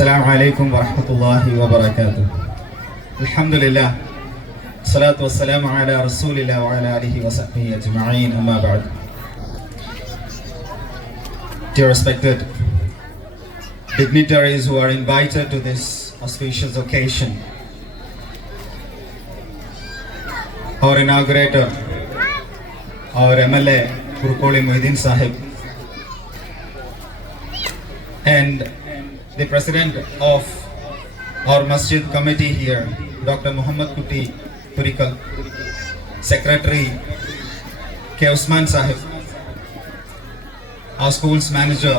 السلام عليكم ورحمة الله وبركاته. الحمد لله الصلاة والسلام على رسول الله وعلى آله وصحبه أجمعين. أما بعد. Dear respected dignitaries who are invited to this auspicious occasion, our inaugurator, our MLA Kurkoli Muhyiddin Sahib, and the president of our masjid committee here, Dr. Muhammad Kuti Turikal, secretary K. Usman Sahib, our school's manager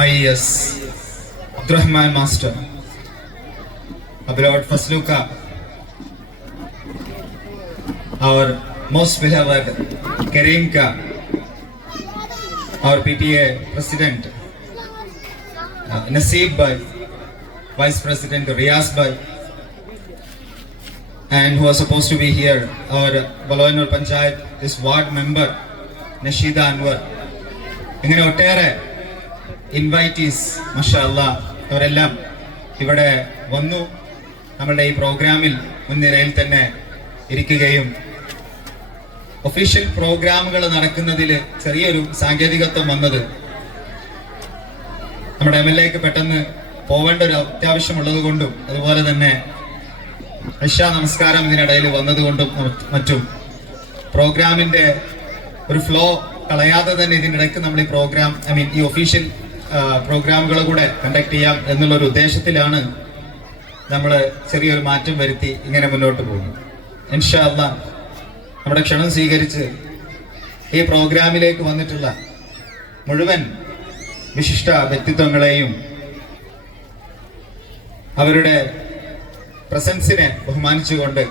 MIES Abdurrahman Master, Abdullah Fasluka, our most beloved Karimka, our PTA president Naseeb Bhai, Vice President Riyaz Bhai, and who are supposed to be here, our Baloyanur Panchayat, this ward member Nashida Anwar, ഇങ്ങനെ ഒട്ടേറെ invitees മാഷാഅല്ലാ അവരെല്ലാം ഇവിടെ വന്നു നമ്മളുടെ ഈ പ്രോഗ്രാമിൽ മുൻനിരയിൽ തന്നെ ഇരിക്കുകയും ഒഫീഷ്യൽ പ്രോഗ്രാമുകൾ നടക്കുന്നതിൽ ചെറിയൊരു സാങ്കേതികത്വം വന്നത് നമ്മുടെ MLAക്ക് പെട്ടെന്ന് പോവേണ്ട ഒരു അത്യാവശ്യമുള്ളത് കൊണ്ടും അതുപോലെ തന്നെ ഇശാ നമസ്കാരം ഇതിനിടയിൽ വന്നതുകൊണ്ടും മറ്റും പ്രോഗ്രാമിന്റെ ഒരു ഫ്ലോ കളയാതെ തന്നെ ഇതിനിടയ്ക്ക് നമ്മൾ ഈ പ്രോഗ്രാം ഈ ഒഫീഷ്യൽ പ്രോഗ്രാമുകൾ കൂടെ കണ്ടക്ട് ചെയ്യാം എന്നുള്ളൊരു ഉദ്ദേശത്തിലാണ് നമ്മൾ ചെറിയൊരു മാറ്റം വരുത്തി ഇങ്ങനെ മുന്നോട്ട് പോകുന്നത്. ഇൻഷാ അല്ലാഹ് നമ്മുടെ ക്ഷണം സ്വീകരിച്ച് ഈ പ്രോഗ്രാമിലേക്ക് വന്നിട്ടുള്ള മുഴുവൻ വിശിഷ്ട വ്യക്തിത്വങ്ങളെയും അവരുടെ പ്രസൻസിനെ ബഹുമാനിച്ചുകൊണ്ട്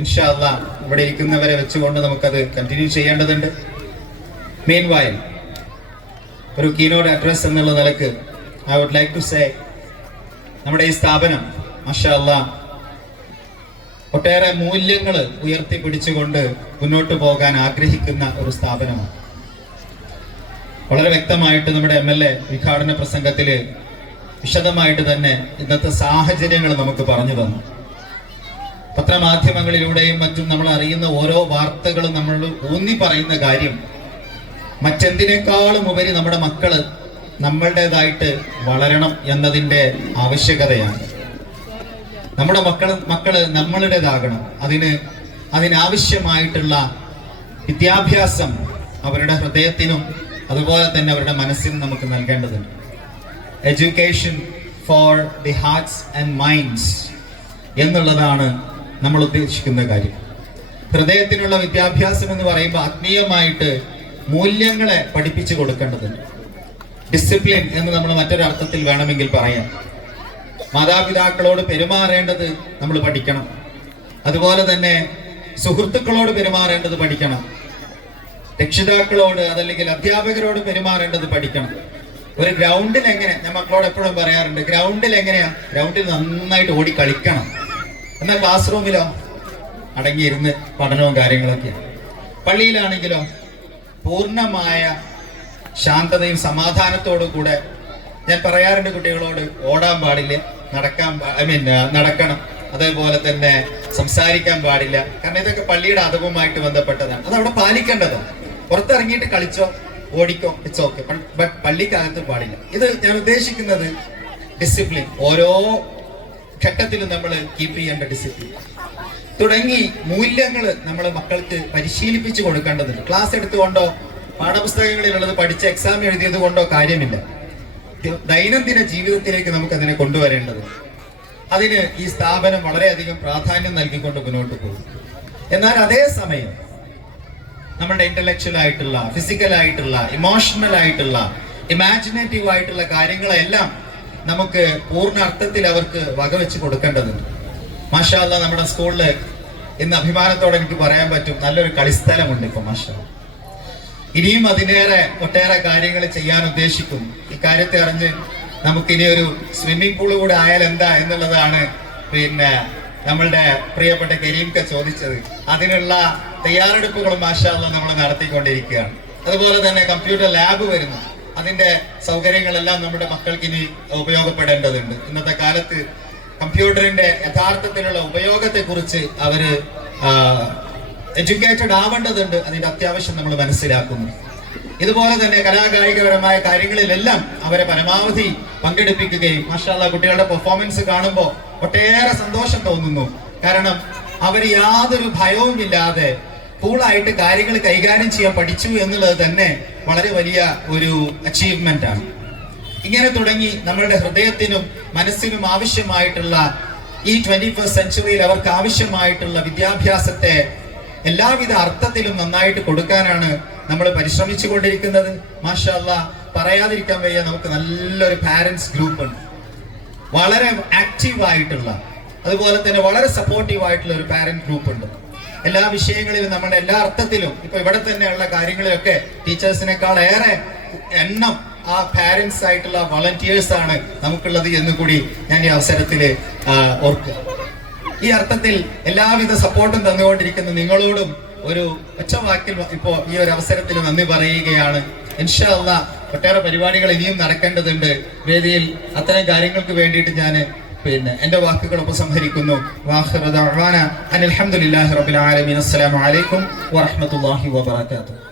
ഇൻഷാ അല്ലാഹ് ഇവിടെ ഇരിക്കുന്നവരെ വെച്ചുകൊണ്ട് നമുക്കത് കണ്ടിന്യൂ ചെയ്യേണ്ടതുണ്ട്. മീൻവൈൽ ഒരു കീനോട്ട് അഡ്രസ് എന്നുള്ള നിലക്ക് I would like to say നമ്മുടെ ഈ സ്ഥാപനം മാഷാ അല്ലാഹ് ഒട്ടേറെ മൂല്യങ്ങൾ ഉയർത്തിപ്പിടിച്ചുകൊണ്ട് മുന്നോട്ട് പോകാൻ ആഗ്രഹിക്കുന്ന ഒരു സ്ഥാപനമാണ്. വളരെ വ്യക്തമായിട്ട് നമ്മുടെ MLA ഉദ്ഘാടന പ്രസംഗത്തിൽ വിശദമായിട്ട് തന്നെ ഇന്നത്തെ സാഹചര്യങ്ങൾ നമുക്ക് പറഞ്ഞു തന്നു. പത്രമാധ്യമങ്ങളിലൂടെയും മറ്റും നമ്മൾ അറിയുന്ന ഓരോ വാർത്തകളും നമ്മൾ ഊന്നി പറയുന്ന കാര്യം മറ്റെന്തിനേക്കാളും ഉപരി നമ്മുടെ മക്കള് നമ്മളുടേതായിട്ട് വളരണം എന്നതിൻ്റെ ആവശ്യകതയാണ്. നമ്മുടെ മക്കള് നമ്മളുടേതാകണം. അതിനാവശ്യമായിട്ടുള്ള വിദ്യാഭ്യാസം അവരുടെ ഹൃദയത്തിനും അതുപോലെ തന്നെ അവരുടെ മനസ്സിനും നമുക്ക് നൽകേണ്ടതുണ്ട്. Education for the hearts and minds എന്നുള്ളതാണ് നമ്മൾ ഉദ്ദേശിക്കുന്ന കാര്യം. ഹൃദയത്തിനുള്ള വിദ്യാഭ്യാസം എന്ന് പറയുമ്പോൾ ആത്മീയമായിട്ട് മൂല്യങ്ങളെ പഠിപ്പിച്ചു കൊടുക്കേണ്ടതുണ്ട്. ഡിസിപ്ലിൻ എന്ന് നമ്മൾ മറ്റൊരർത്ഥത്തിൽ വേണമെങ്കിൽ പറയാം. മാതാപിതാക്കളോട് പെരുമാറേണ്ടത് നമ്മൾ പഠിക്കണം. അതുപോലെ തന്നെ സുഹൃത്തുക്കളോട് പെരുമാറേണ്ടത് പഠിക്കണം. രക്ഷിതാക്കളോട് അതല്ലെങ്കിൽ അധ്യാപകരോട് പെരുമാറേണ്ടത് പഠിക്കണം. ഒരു ഗ്രൗണ്ടിൽ എങ്ങനെ, ഞാൻ മക്കളോട് എപ്പോഴും പറയാറുണ്ട്, ഗ്രൗണ്ടിൽ എങ്ങനെയാ, ഗ്രൗണ്ടിൽ നന്നായിട്ട് ഓടി കളിക്കണം. എന്നാൽ ക്ലാസ് റൂമിലോ അടങ്ങിയിരുന്ന് പഠനവും കാര്യങ്ങളൊക്കെയാണ്. പള്ളിയിലാണെങ്കിലോ പൂർണ്ണമായ ശാന്തതയും സമാധാനത്തോടും കൂടെ ഞാൻ പറയാറുണ്ട് കുട്ടികളോട് ഓടാൻ പാടില്ല, നടക്കണം, അതേപോലെ തന്നെ സംസാരിക്കാൻ പാടില്ല. കാരണം ഇതൊക്കെ പള്ളിയുടെ അദബുമായിട്ട് ബന്ധപ്പെട്ടതാണ്. അത് അവിടെ പാലിക്കേണ്ടതാണ്. പുറത്തിറങ്ങിയിട്ട് കളിച്ചോ ഓടിക്കോ ഇറ്റ്സ് ഓക്കെ, ബട്ട് പള്ളിക്കകത്ത് പാടില്ല. ഇത് ഞാൻ ഉദ്ദേശിക്കുന്നത് ഡിസിപ്ലിൻ, ഓരോ ഘട്ടത്തിലും നമ്മൾ കീപ്പ് ചെയ്യേണ്ട ഡിസിപ്ലിൻ തുടങ്ങി മൂല്യങ്ങൾ നമ്മൾ മക്കൾക്ക് പരിശീലിപ്പിച്ചു കൊടുക്കേണ്ടതുണ്ട്. ക്ലാസ് എടുത്തുകൊണ്ടോ പാഠപുസ്തകങ്ങളിലുള്ളത് പഠിച്ച് എക്സാം എഴുതിയത് കൊണ്ടോ കാര്യമില്ല. ദൈനംദിന ജീവിതത്തിലേക്ക് നമുക്ക് അതിനെ കൊണ്ടുവരേണ്ടതുണ്ട്. അതിന് ഈ സ്ഥാപനം വളരെയധികം പ്രാധാന്യം നൽകിക്കൊണ്ട് മുന്നോട്ട് പോകും. എന്നാൽ അതേസമയം നമ്മുടെ ഇന്റലക്ച്വൽ ആയിട്ടുള്ള, ഫിസിക്കൽ ആയിട്ടുള്ള, ഇമോഷണൽ ആയിട്ടുള്ള, ഇമാജിനേറ്റീവ് ആയിട്ടുള്ള കാര്യങ്ങളെല്ലാം നമുക്ക് പൂർണ്ണ അർത്ഥത്തിൽ അവർക്ക് വകവെച്ച് കൊടുക്കേണ്ടതുണ്ട്. മാഷാ അല്ലാഹ് നമ്മുടെ സ്കൂളില് ഇന്ന് അഭിമാനത്തോടെ എനിക്ക് പറയാൻ പറ്റും, നല്ലൊരു കളിസ്ഥലമുണ്ട് ഇപ്പൊ മാഷാ. ഇനിയും ഒട്ടേറെ കാര്യങ്ങൾ ചെയ്യാൻ ഉദ്ദേശിക്കും. ഇക്കാര്യത്തെ അറിഞ്ഞ് നമുക്കിനി ഒരു സ്വിമ്മിംഗ് പൂള് കൂടെ ആയാൽ എന്താ എന്നുള്ളതാണ് നമ്മളുടെ പ്രിയപ്പെട്ട കരീംക ചോദിച്ചത്. അതിനുള്ള തയ്യാറെടുപ്പുകളും മാഷാ അല്ലാഹ് നമ്മൾ നടത്തിക്കൊണ്ടിരിക്കുകയാണ്. അതുപോലെ തന്നെ കമ്പ്യൂട്ടർ ലാബ് വരുന്നു. അതിന്റെ സൗകര്യങ്ങളെല്ലാം നമ്മുടെ മക്കൾക്ക് ഇനി ഉപയോഗപ്പെടേണ്ടതുണ്ട്. ഇന്നത്തെ കാലത്ത് കമ്പ്യൂട്ടറിന്റെ യഥാർത്ഥത്തിലുള്ള ഉപയോഗത്തെ കുറിച്ച് അവര് എഡ്യൂക്കേറ്റഡ് ആവേണ്ടതുണ്ട്. അതിന്റെ അത്യാവശ്യം നമ്മൾ മനസ്സിലാക്കുന്നു. ഇതുപോലെ തന്നെ കലാകായികപരമായ കാര്യങ്ങളിലെല്ലാം അവരെ പരമാവധി പങ്കെടുപ്പിക്കുകയും മാഷാ അല്ലാഹ് കുട്ടികളുടെ പെർഫോമൻസ് കാണുമ്പോൾ ഒട്ടേറെ സന്തോഷം തോന്നുന്നു. കാരണം അവർ യാതൊരു ഭയവുമില്ലാതെ കൂളായിട്ട് കാര്യങ്ങൾ കൈകാര്യം ചെയ്യാൻ പഠിച്ചു എന്നുള്ളത് തന്നെ വളരെ വലിയ ഒരു അച്ചീവ്മെന്റ് ആണ്. ഇങ്ങനെ തുടങ്ങി നമ്മളുടെ ഹൃദയത്തിനും മനസ്സിനും ആവശ്യമായിട്ടുള്ള ഈ 21st സെഞ്ചുറിയിൽ അവർക്ക് ആവശ്യമായിട്ടുള്ള വിദ്യാഭ്യാസത്തെ എല്ലാവിധ അർത്ഥത്തിലും നന്നായിട്ട് കൊടുക്കാനാണ് നമ്മൾ പരിശ്രമിച്ചു കൊണ്ടിരിക്കുന്നത്. മാഷാ അല്ലാഹ് പറയാതിരിക്കാൻ വയ്യ, നമുക്ക് നല്ലൊരു പാരന്റ്സ് ഗ്രൂപ്പ് ഉണ്ട്. വളരെ ആക്റ്റീവായിട്ടുള്ള, അതുപോലെ തന്നെ വളരെ സപ്പോർട്ടീവ് ആയിട്ടുള്ള ഒരു പാരന്റ് ഗ്രൂപ്പ് ഉണ്ട്. എല്ലാ വിഷയങ്ങളിലും നമ്മുടെ എല്ലാ അർത്ഥത്തിലും ഇപ്പൊ ഇവിടെ തന്നെയുള്ള കാര്യങ്ങളിലൊക്കെ ടീച്ചേഴ്സിനേക്കാൾ ഏറെ എണ്ണം ആ പാരന്റ്സ് ആയിട്ടുള്ള വളണ്ടിയേഴ്സ് ആണ് നമുക്കുള്ളത് എന്ന് കൂടി ഞാൻ ഈ അവസരത്തിൽ ഓർക്കുക. ഈ അർത്ഥത്തിൽ എല്ലാവിധ സപ്പോർട്ടും തന്നുകൊണ്ടിരിക്കുന്ന നിങ്ങളോടും ഒരു ഒറ്റവാക്കിൽ ഇപ്പോ ഈ ഒരു അവസരത്തിൽ നന്ദി പറയുകയാണ്. ഇൻഷാ അല്ലാഹ് ഒട്ടേറെ പരിപാടികൾ ഇനിയും നടക്കേണ്ടതുണ്ട് വേദിയിൽ. അത്തരം കാര്യങ്ങൾക്ക് വേണ്ടിയിട്ട് ഞാൻ എന്റെ വാക്കുകൾ ഉപസംഹരിക്കുന്നു. വാഖിറു ദഅ്വാന അനിൽ ഹംദുലില്ലാഹി റബ്ബിൽ ആലമീൻ. അസ്സലാമു അലൈക്കും വറഹ്മത്തുള്ളാഹി വബറകാതുഹു.